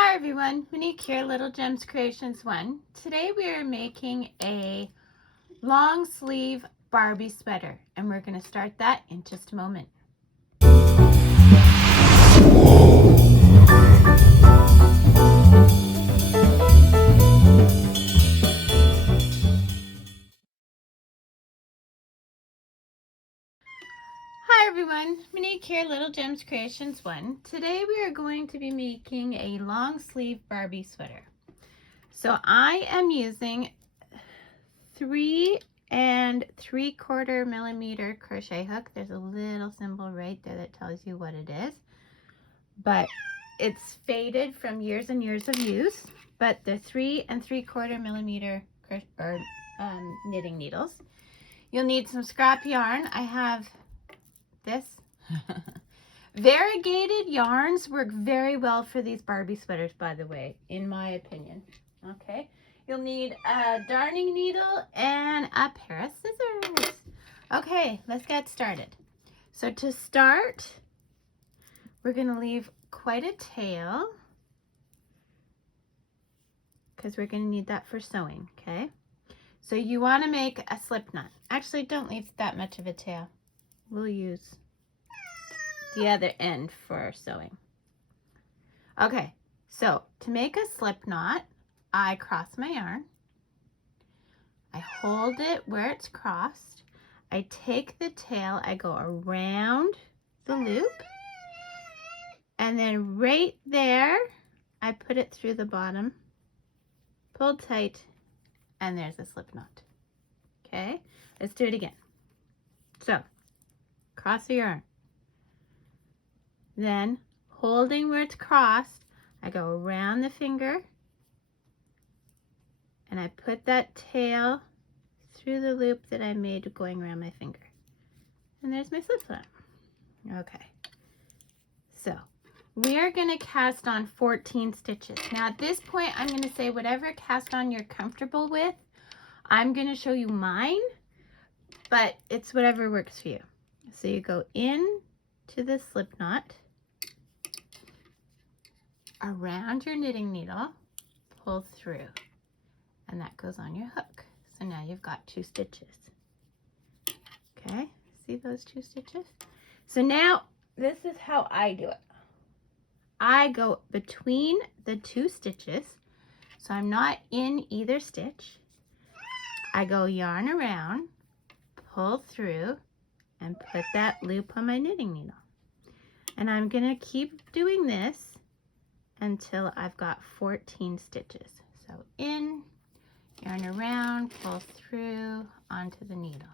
Hi everyone, Monique here, Little Gems Creations 1. Today we are making a long sleeve Barbie sweater and we're going to start that in just a moment. Hi everyone, Monique here, Little Gems Creations 1. Today we are going to be making a long sleeve Barbie sweater. So I am using 3 3/4 millimeter crochet hook. There's a little symbol right there that tells you what it is, but it's faded from years and years of use. But the 3 3/4 millimeter knitting needles. You'll need some scrap yarn. I have this. Variegated yarns work very well for these Barbie sweaters, by the way, in my opinion. Okay, you'll need a darning needle and a pair of scissors. Okay, let's get started. So to start, we're going to leave quite a tail because we're going to need that for sewing, okay? So you want to make a slip knot. Actually, don't leave that much of a tail. We'll use the other end for sewing. Okay, so to make a slip knot, I cross my yarn. I hold it where it's crossed. I take the tail, I go around the loop, and then right there, I put it through the bottom, pull tight, and there's a slip knot. Okay, let's do it again. So, cross the yarn. Then, holding where it's crossed, I go around the finger, and I put that tail through the loop that I made going around my finger. And there's my slip knot. Okay, so we are going to cast on 14 stitches. Now at this point, I'm going to say whatever cast on you're comfortable with. I'm going to show you mine, but it's whatever works for you. So you go in to the slip knot, around your knitting needle, pull through, and that goes on your hook. So now you've got 2 stitches. Okay, see those 2 stitches? So now this is how I do it. I go between the 2 stitches, so I'm not in either stitch. I go yarn around, pull through, and put that loop on my knitting needle. And I'm going to keep doing this until I've got 14 stitches. So in, yarn around, pull through, onto the needle.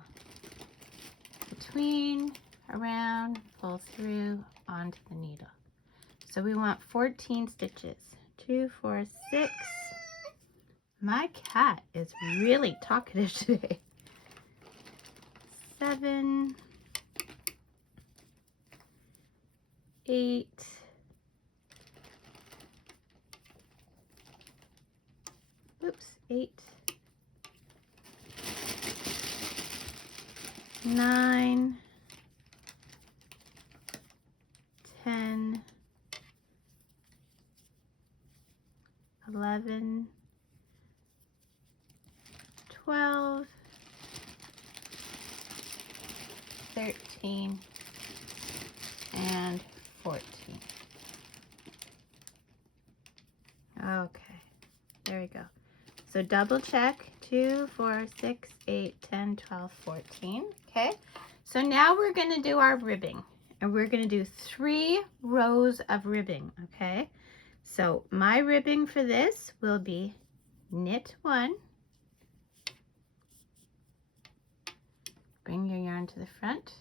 Between, around, pull through, onto the needle. So we want 14 stitches. 2, 4, 6. My cat is really talkative today. 7, 8, 8, 9, 10, 11, 12, 13, and 14. Okay, there we go. So double check, 2, 4, 6, 8, 10, 12, 14. Okay, so now we're going to do our ribbing, and we're going to do 3 rows of ribbing. Okay, so my ribbing for this will be knit 1, bring your yarn to the front,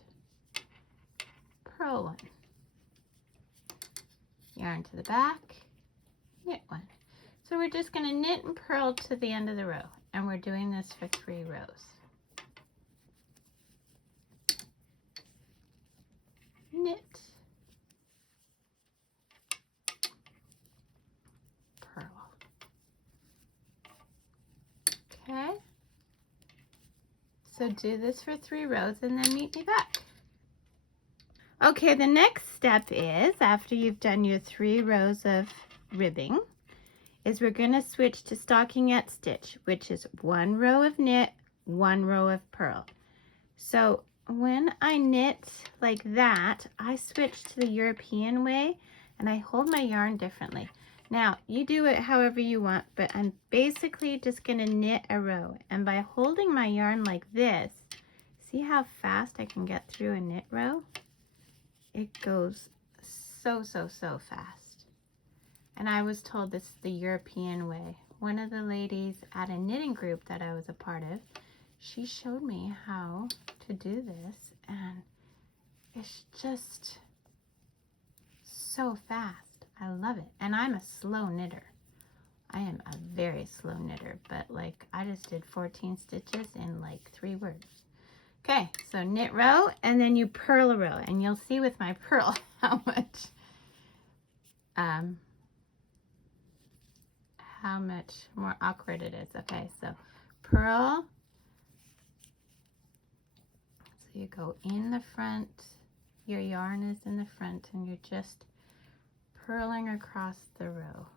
purl 1, yarn to the back, knit 1. So we're just going to knit and purl to the end of the row, and we're doing this for 3 rows. Knit, purl. Okay, so do this for 3 rows and then meet me back. Okay, the next step is, after you've done your 3 rows of ribbing, is we're going to switch to stockinette stitch, which is 1 row of knit, 1 row of purl. So when I knit like that, I switch to the European way and I hold my yarn differently. Now, you do it however you want, but I'm basically just going to knit a row. And by holding my yarn like this, see how fast I can get through a knit row? It goes so fast. And I was told this is the European way. One of the ladies at a knitting group that I was a part of, she showed me how to do this, and it's just so fast. I love it. And I'm a slow knitter. I am a very slow knitter, but like I just did 14 stitches in like 3 words. Okay, so knit row, and then you purl a row, and you'll see with my purl how much more awkward it is. Okay, so purl. So you go in the front, your yarn is in the front, and you're just purling across the row.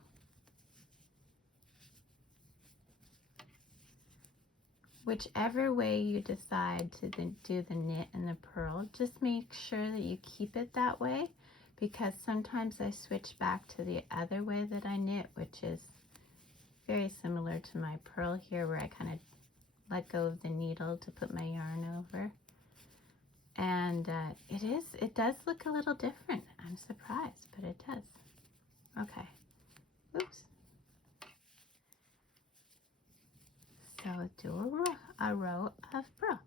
Whichever way you decide to do the knit and the purl, just make sure that you keep it that way, because sometimes I switch back to the other way that I knit, which is very similar to my purl here, where I kind of let go of the needle to put my yarn over. And it does look a little different. I'm surprised, but it does. Okay. Oops. So do a row of purl.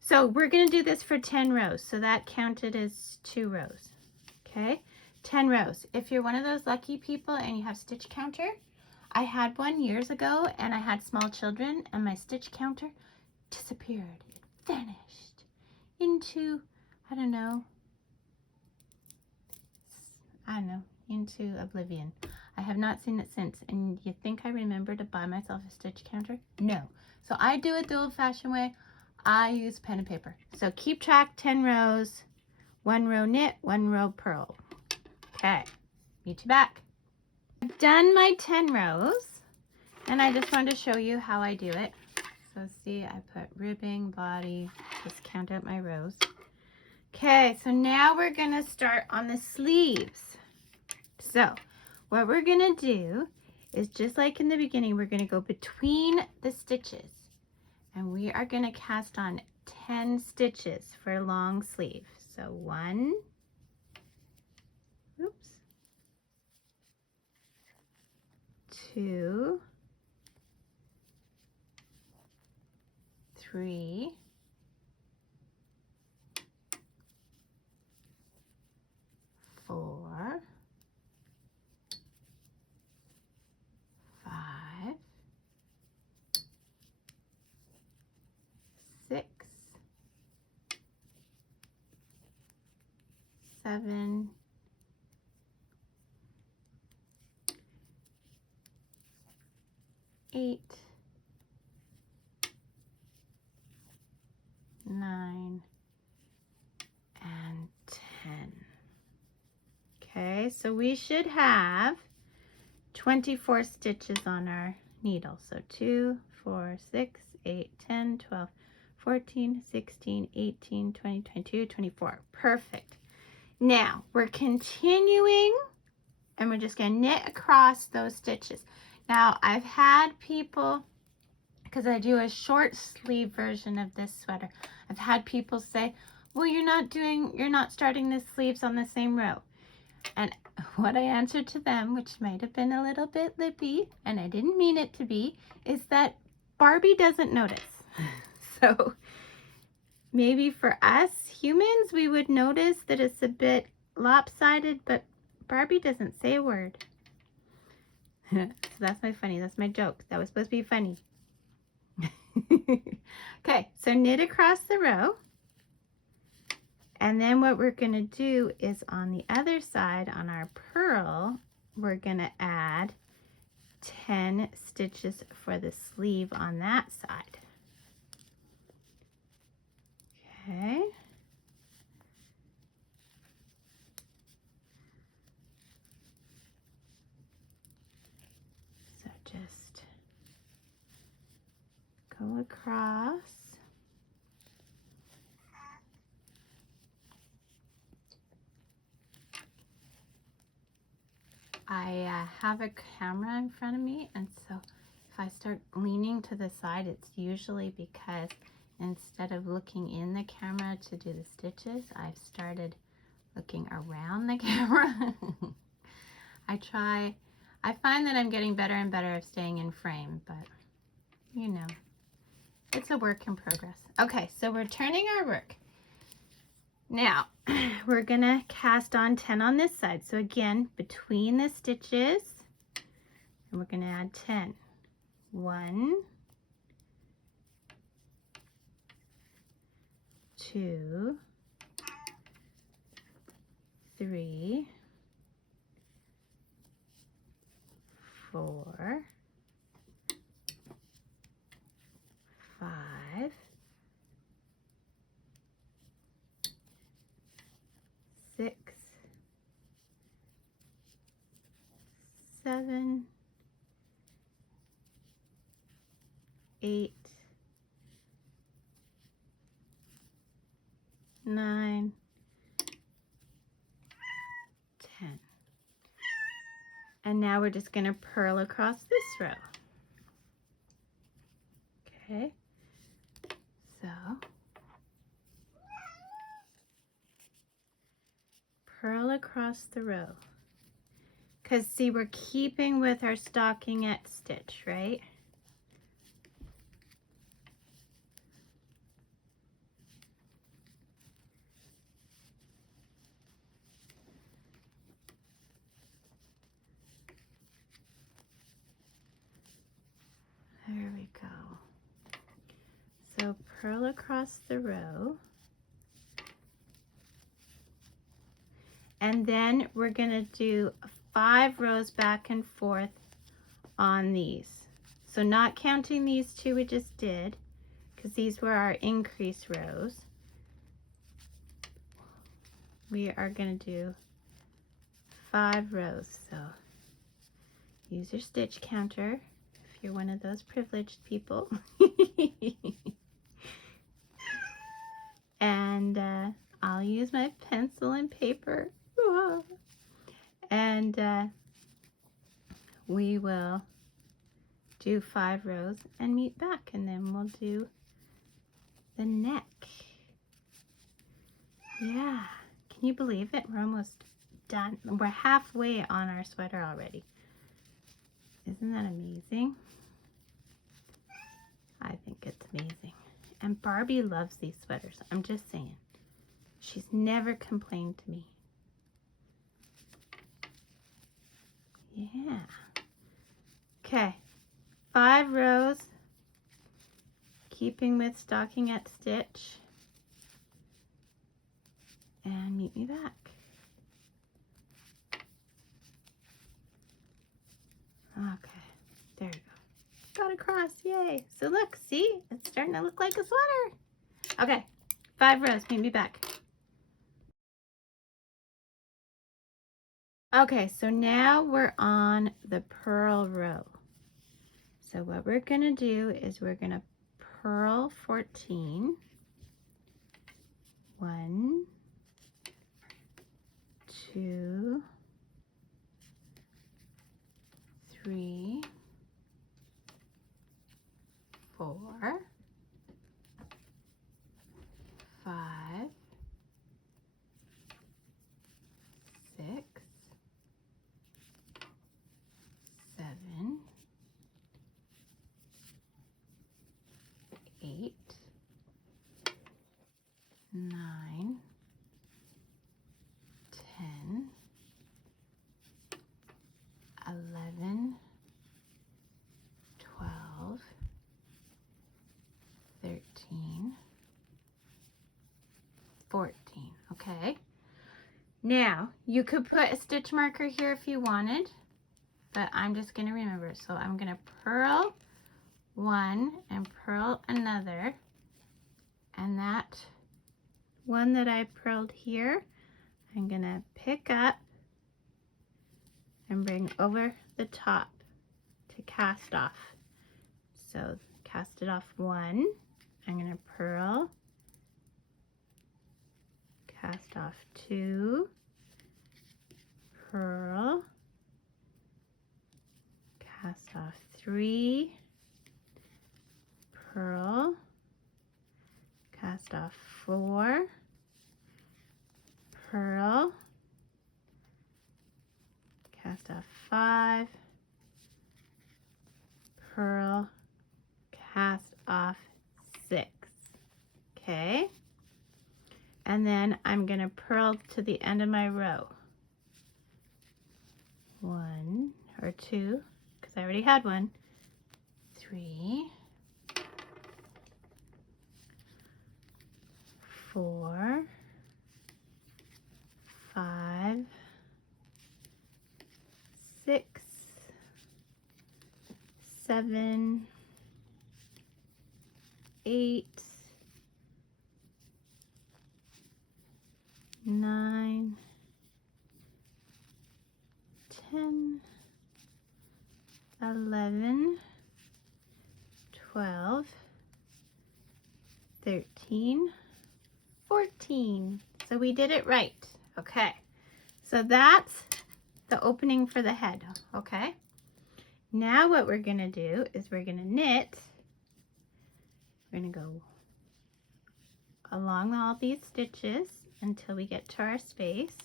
So we're going to do this for 10 rows. So that counted as 2 rows. Okay, 10 rows. If you're one of those lucky people and you have stitch counter, I had one years ago and I had small children and my stitch counter disappeared. It vanished into, I don't know, into oblivion. I have not seen it since. And you think I remember to buy myself a stitch counter? No. So I do it the old-fashioned way. I use pen and paper. So keep track, 10 rows, 1 row knit, 1 row purl. Okay, meet you back. I've done my 10 rows, and I just wanted to show you how I do it. So see, I put ribbing, body, just count out my rows. Okay, so now we're gonna start on the sleeves. So what we're gonna do is, just like in the beginning, we're gonna go between the stitches, and we are gonna cast on 10 stitches for a long sleeve. So 1, oops, 2, 3, 4, 5, 6, 7, 8, 9, and 10. Okay, so we should have 24 stitches on our needle. So 2, 4, 6, 8, 10, 12, 14, 16, 18, 20, 22, 24. Perfect. Now we're continuing, and we're just going to knit across those stitches. Now I've had people, because I do a short sleeve version of this sweater, I've had people say, well, you're not starting the sleeves on the same row. And what I answered to them, which might have been a little bit lippy, and I didn't mean it to be, is that Barbie doesn't notice. So maybe for us humans, we would notice that it's a bit lopsided, but Barbie doesn't say a word. So that's my joke. That was supposed to be funny. Okay, so knit across the row. And then what we're going to do is, on the other side, on our purl, we're going to add 10 stitches for the sleeve on that side. Okay. across. I have a camera in front of me, and so if I start leaning to the side, it's usually because instead of looking in the camera to do the stitches, I've started looking around the camera. I find that I'm getting better and better at staying in frame, but you know, it's a work in progress. Okay, so we're turning our work. Now, we're gonna cast on 10 on this side. So again, between the stitches, and we're gonna add 10. 1, 2, 3, 4, 5, 6, 7, 8, 9, 10. And now we're just going to purl across this row. Okay, so purl across the row. Because see, we're keeping with our stockinette stitch, right? There we go. So purl across the row. And then we're going to do 5 rows back and forth on these. So not counting these 2 we just did, because these were our increase rows. We are going to do 5 rows. So use your stitch counter if you're one of those privileged people. And I'll use my pencil and paper. And we will do 5 rows and meet back, and then we'll do the neck. Yeah, can you believe it? We're almost done. We're halfway on our sweater already. Isn't that amazing? I think it's amazing. And Barbie loves these sweaters. I'm just saying. She's never complained to me. Yeah. Okay. 5 rows. Keeping with stockinette stitch. And meet me back. Okay. There we go. Got across. Yay. So look, see? It's starting to look like a sweater. Okay. 5 rows. Meet me back. Okay, so now we're on the purl row. So what we're going to do is we're going to purl 14. 1, 2, 3, 4, 5, 6, 7, 8, 9, 10, 11, 12, 13, 14. Okay. Now, you could put a stitch marker here if you wanted, but I'm just going to remember. So I'm going to purl 1 and purl another, and that one that I purled here, I'm going to pick up and bring over the top to cast off. So cast it off 1. I'm going to purl, cast off 2, purl, cast off 3, purl, cast off 4, purl, cast off 5, purl, cast off 6. Okay, and then I'm going to purl to the end of my row. 1 or 2, because I already had 1, 3, 4, 5, 6, 7, 8, 9, 10, 11, 12, 13, 14. So we did it right. Okay. So that's the opening for the head. Okay. Now what we're going to do is we're going to knit. We're going to go along all these stitches until we get to our space.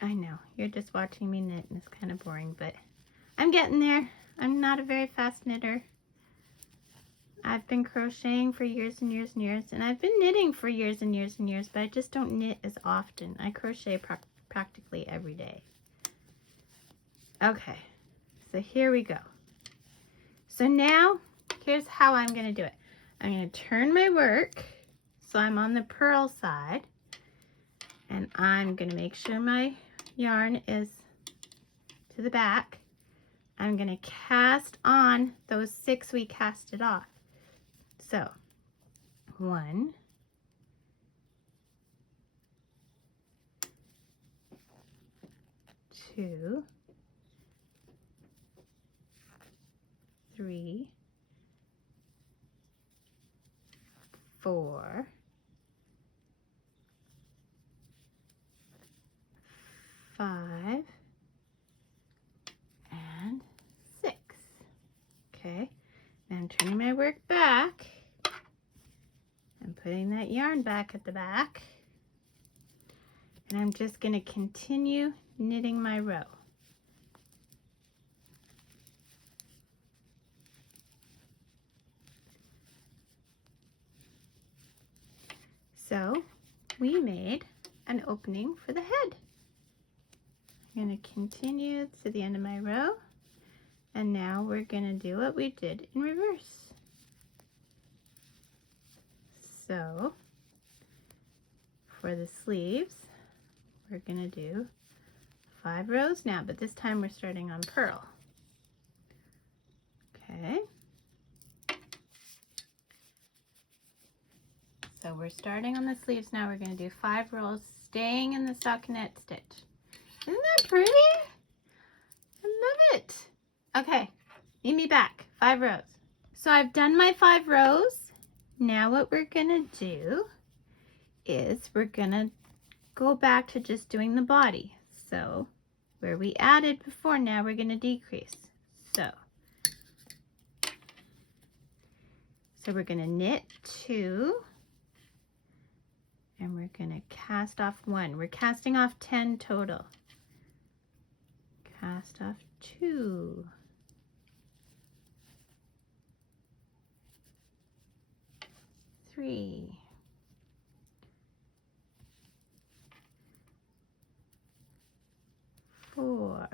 I know, you're just watching me knit and it's kind of boring, but I'm getting there. I'm not a very fast knitter. I've been crocheting for years and years and years, and I've been knitting for years and years and years, but I just don't knit as often. I crochet practically every day. Okay, so here we go. So now, here's how I'm going to do it. I'm going to turn my work so I'm on the purl side, and I'm going to make sure my yarn is to the back. I'm going to cast on those 6 we casted off. So 1, 2, 3, 4, 5, and 6. Okay, now I'm turning my work back and putting that yarn back at the back, and I'm just going to continue knitting my row. So we made an opening for the head. I'm going to continue to the end of my row, and now we're going to do what we did in reverse. So for the sleeves, we're going to do 5 rows now, but this time we're starting on purl. Okay. So we're starting on the sleeves now. We're going to do 5 rows, staying in the stockinette stitch. Isn't that pretty? I love it. Okay, meet me back. 5 rows. So I've done my 5 rows. Now what we're going to do is we're going to go back to just doing the body. So where we added before, now we're going to decrease. So we're going to knit 2. And we're going to cast off 1. We're casting off 10 total. Cast off 2. 3. 4.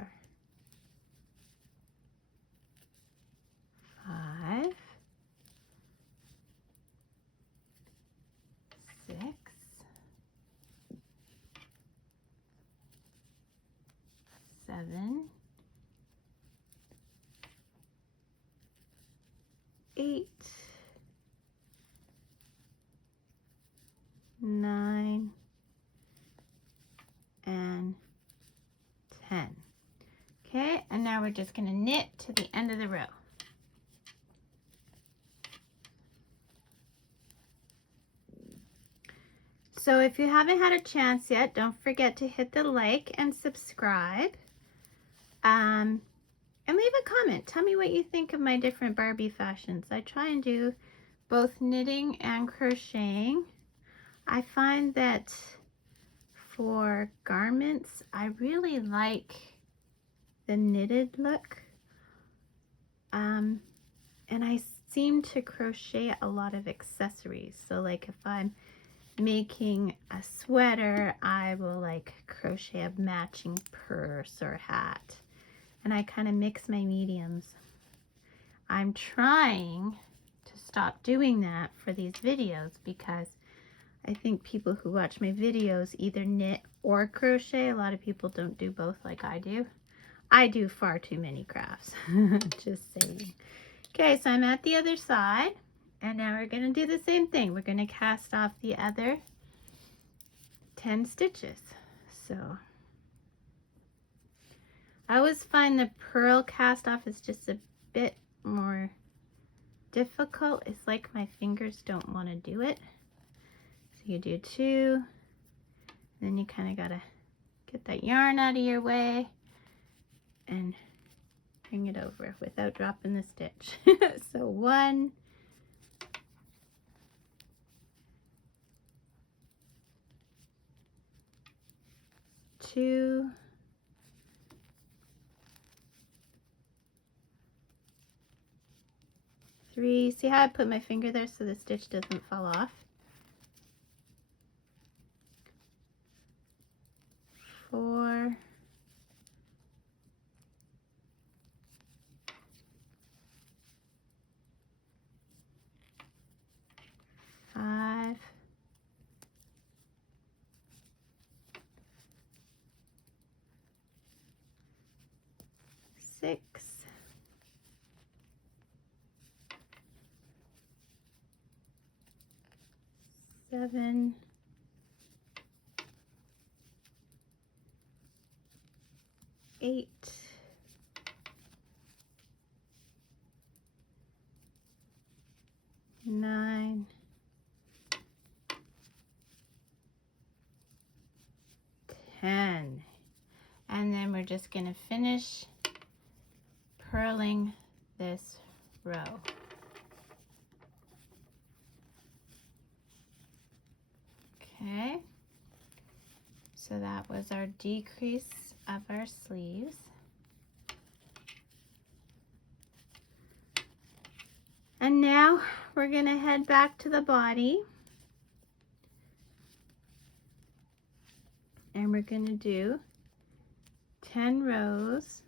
5. 6. 7, 8, 9, and we're just going to knit to the end of the row. So if you haven't had a chance yet, don't forget to hit the like and subscribe. And leave a comment. Tell me what you think of my different Barbie fashions. I try and do both knitting and crocheting. I find that for garments, I really like the knitted look. And I seem to crochet a lot of accessories. So like if I'm making a sweater, I will like crochet a matching purse or hat. And I kind of mix my mediums. I'm trying to stop doing that for these videos because I think people who watch my videos either knit or crochet. A lot of people don't do both like I do. I do far too many crafts. Just saying. Okay, so I'm at the other side. And now we're going to do the same thing. We're going to cast off the other 10 stitches. So I always find the purl cast off is just a bit more difficult. It's like my fingers don't want to do it. So you do 2, then you kind of got to get that yarn out of your way and bring it over without dropping the stitch. So 1, 2, 3. See how I put my finger there so the stitch doesn't fall off? 4, 5, 6, 7, 8, 9, 10. And then we're just going to finish purling this row. Okay, so that was our decrease of our sleeves. And now we're going to head back to the body. And we're going to do 10 rows,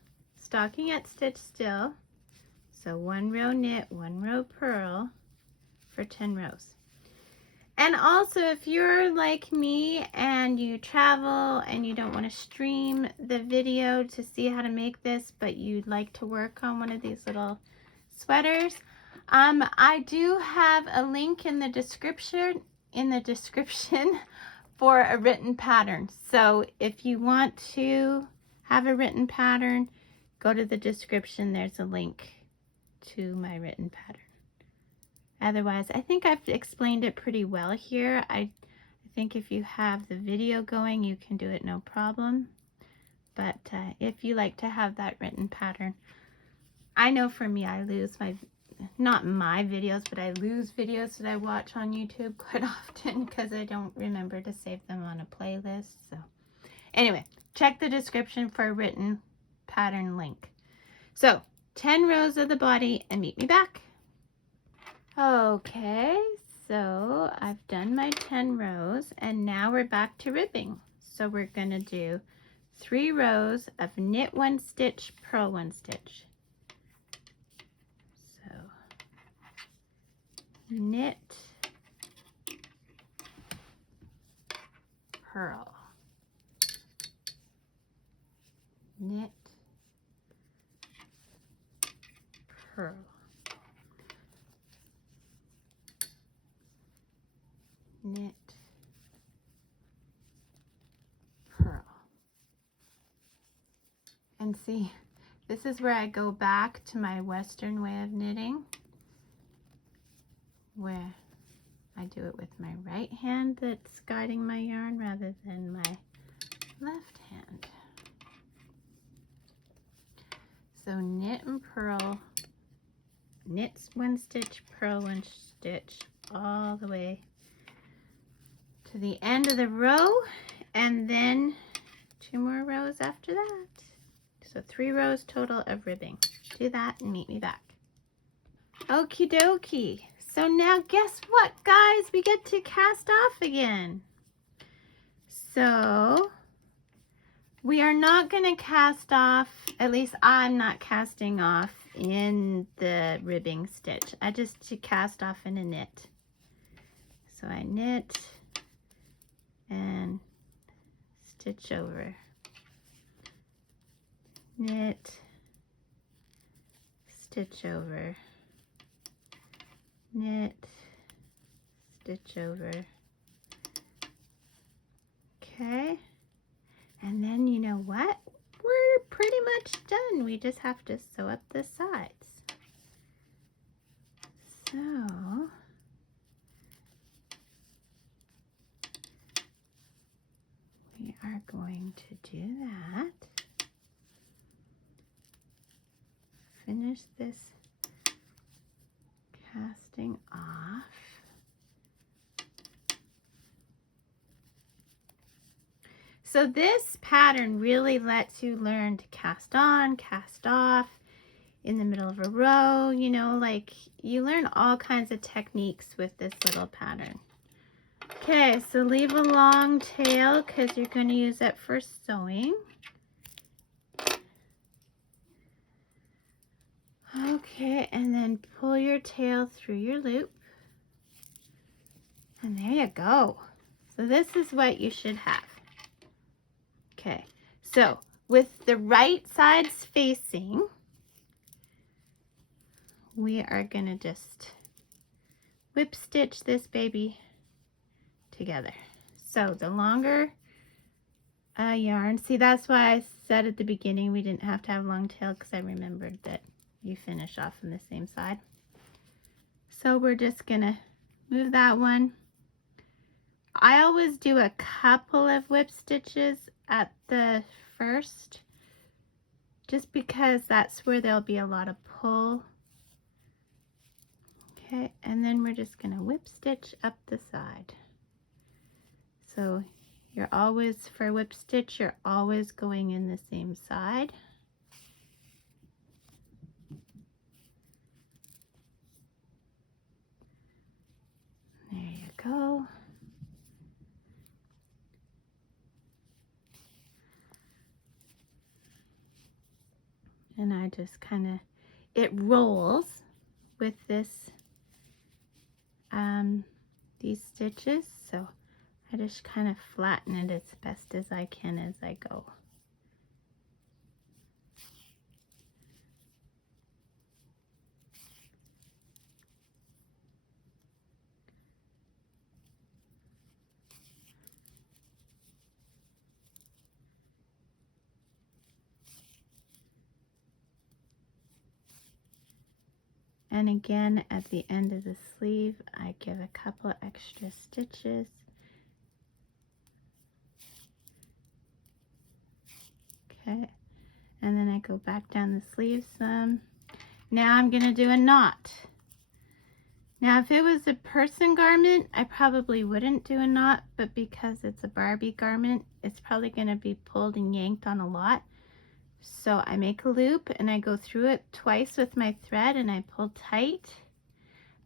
stockinette stitch still. So 1 row knit, 1 row purl for 10 rows. And also, if you're like me and you travel and you don't want to stream the video to see how to make this, but you'd like to work on one of these little sweaters, I do have a link in the description for a written pattern. So if you want to have a written pattern, go to the description. There's a link to my written pattern. Otherwise, I think I've explained it pretty well here. I think if you have the video going, you can do it no problem. But if you like to have that written pattern, I know for me, I lose not my videos, but I lose videos that I watch on YouTube quite often because I don't remember to save them on a playlist. So anyway, check the description for a written pattern link. So 10 rows of the body and meet me back. Okay, so I've done my 10 rows and now we're back to ribbing. So we're going to do 3 rows of knit 1 stitch, purl 1 stitch. So knit, purl, knit, purl. Knit, purl. And see, This is where I go back to my Western way of knitting, where I do it with my right hand that's guiding my yarn rather than my left hand. So knit and purl, knit one stitch, purl one stitch all the way to the end of the row, and then 2 more rows after that. So 3 rows total of ribbing. Do that and meet me back. Okie dokie. So now guess what, guys? We get to cast off again. So we are not going to cast off, at least I'm not casting off in the ribbing stitch. I just cast off in a knit. So I knit and stitch over. Knit, stitch over. Knit, stitch over. Okay. And then you know what? We're pretty much done. We just have to sew up the sides. So we are going to do that. Finish this casting off. So this pattern really lets you learn to cast on, cast off in the middle of a row, you know, like you learn all kinds of techniques with this little pattern. Okay, so leave a long tail because you're going to use it for sewing. Okay, and then pull your tail through your loop. And there you go. So this is what you should have. Okay, so with the right sides facing, we are going to just whip stitch this baby together. So the longer yarn, see that's why I said at the beginning we didn't have to have long tail, because I remembered that you finish off on the same side. So we're just going to move that one. I always do a couple of whip stitches at the first, just because that's where there'll be a lot of pull. Okay, and then we're just going to whip stitch up the side. So you're always, for whip stitch, you're always going in the same side. There you go. And I just kind of, it rolls with this, these stitches, so I just kind of flatten it as best as I can as I go. And again, at the end of the sleeve, I give a couple extra stitches. Okay, and then I go back down the sleeve some. Now I'm going to do a knot. Now if it was a person garment, I probably wouldn't do a knot, but because it's a Barbie garment, it's probably going to be pulled and yanked on a lot. So I make a loop and I go through it twice with my thread and I pull tight,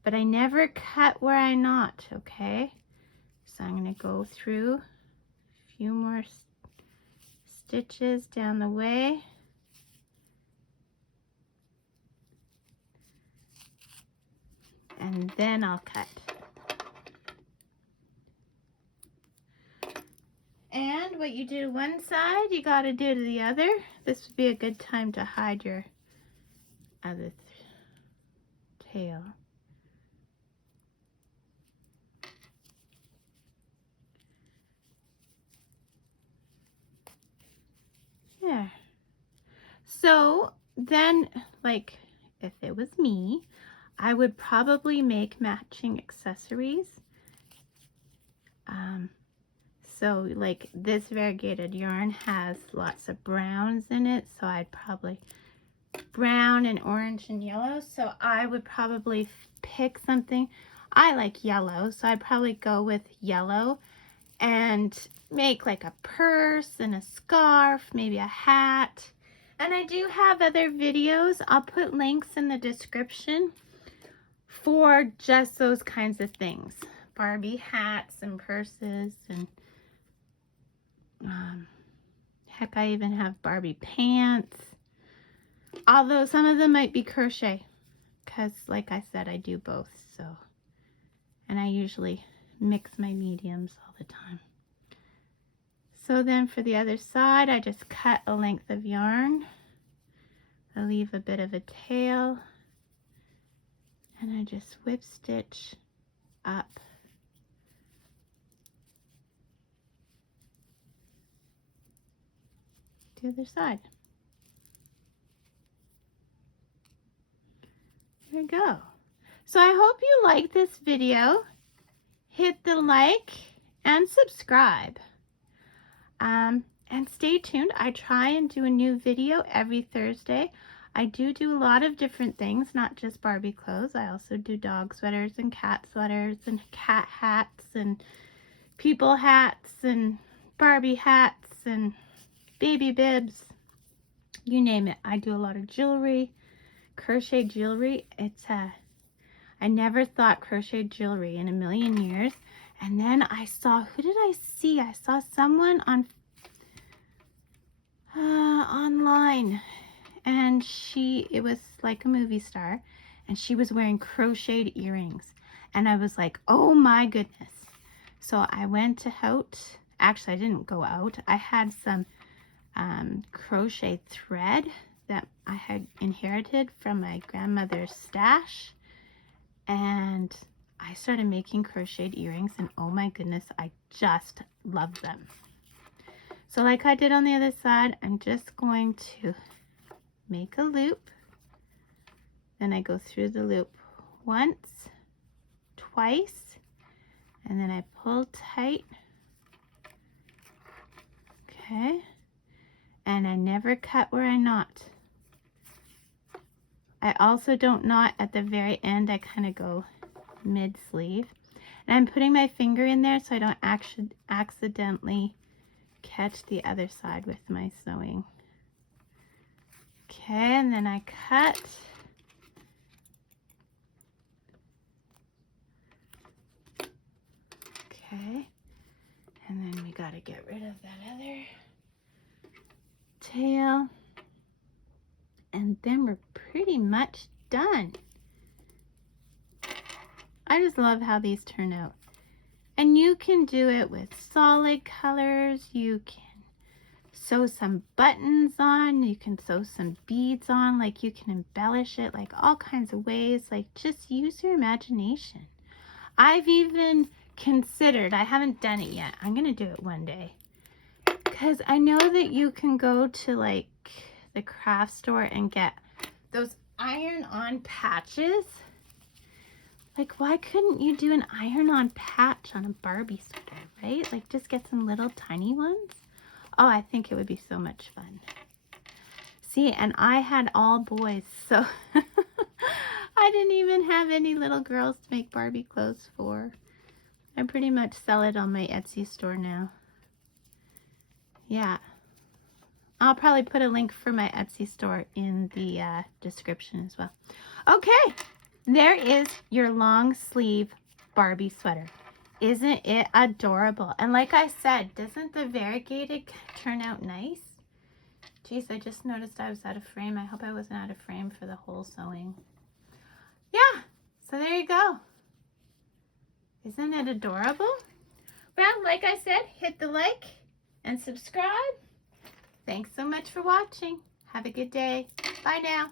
but I never cut where I knot, okay? So I'm going to go through a few more stitches down the way. And then I'll cut. And what you do one side, you got to do to the other. This would be a good time to hide your other tail. There. So then, like, if it was me, I would probably make matching accessories. So like this variegated yarn has lots of browns in it, so I'd probably brown and orange and yellow. So I would probably pick something. I like yellow, so I'd probably go with yellow and make like a purse and a scarf, maybe a hat. And I do have other videos. I'll put links in the description for just those kinds of things. Barbie hats and purses and heck, I even have Barbie pants. Although some of them might be crochet because like I said, I do both. So, and I usually mix my mediums all the time. So then for the other side, I just cut a length of yarn. I leave a bit of a tail and I just whip stitch up the other side. There we go. So I hope you like this video. Hit the like and subscribe. And stay tuned. I try and do a new video every Thursday. I do a lot of different things, not just Barbie clothes. I also do dog sweaters and cat sweaters and cat hats and people hats and Barbie hats and baby bibs. You name it. I do a lot of jewelry, crochet jewelry. I never thought crochet jewelry in a million years. And then I saw, who did I see? I saw someone on online, and it was like a movie star, and she was wearing crocheted earrings. And I was like, oh my goodness. So I went out. Actually, I didn't go out. I had some crochet thread that I had inherited from my grandmother's stash. And I started making crocheted earrings, and oh my goodness, I just love them. So like I did on the other side, I'm just going to make a loop. Then I go through the loop once, twice, and then I pull tight. Okay. And I never cut where I knot. I also don't knot at the very end. I kind of go mid-sleeve. And I'm putting my finger in there so I don't accidentally catch the other side with my sewing. Okay, and then I cut. Okay, and then we got to get rid of that other tail. And then we're pretty much done. I just love how these turn out. And you can do it with solid colors. You can sew some buttons on. You can sew some beads on. Like, you can embellish it like all kinds of ways. Like, just use your imagination. I've even considered, I haven't done it yet. I'm going to do it one day. Because I know that you can go to like the craft store and get those iron-on patches. Like, why couldn't you do an iron-on patch on a Barbie sweater, right? Like, just get some little tiny ones. Oh, I think it would be so much fun. See, and I had all boys, so I didn't even have any little girls to make Barbie clothes for. I pretty much sell it on my Etsy store now. Yeah. I'll probably put a link for my Etsy store in the description as well. Okay, there is your long sleeve Barbie sweater. Isn't it adorable? And like I said, doesn't the variegated turn out nice? Geez, I just noticed I was out of frame. I hope I wasn't out of frame for the whole sewing. Yeah, so there you go. Isn't it adorable? Well, like I said, hit the like and subscribe. Thanks so much for watching. Have a good day. Bye now.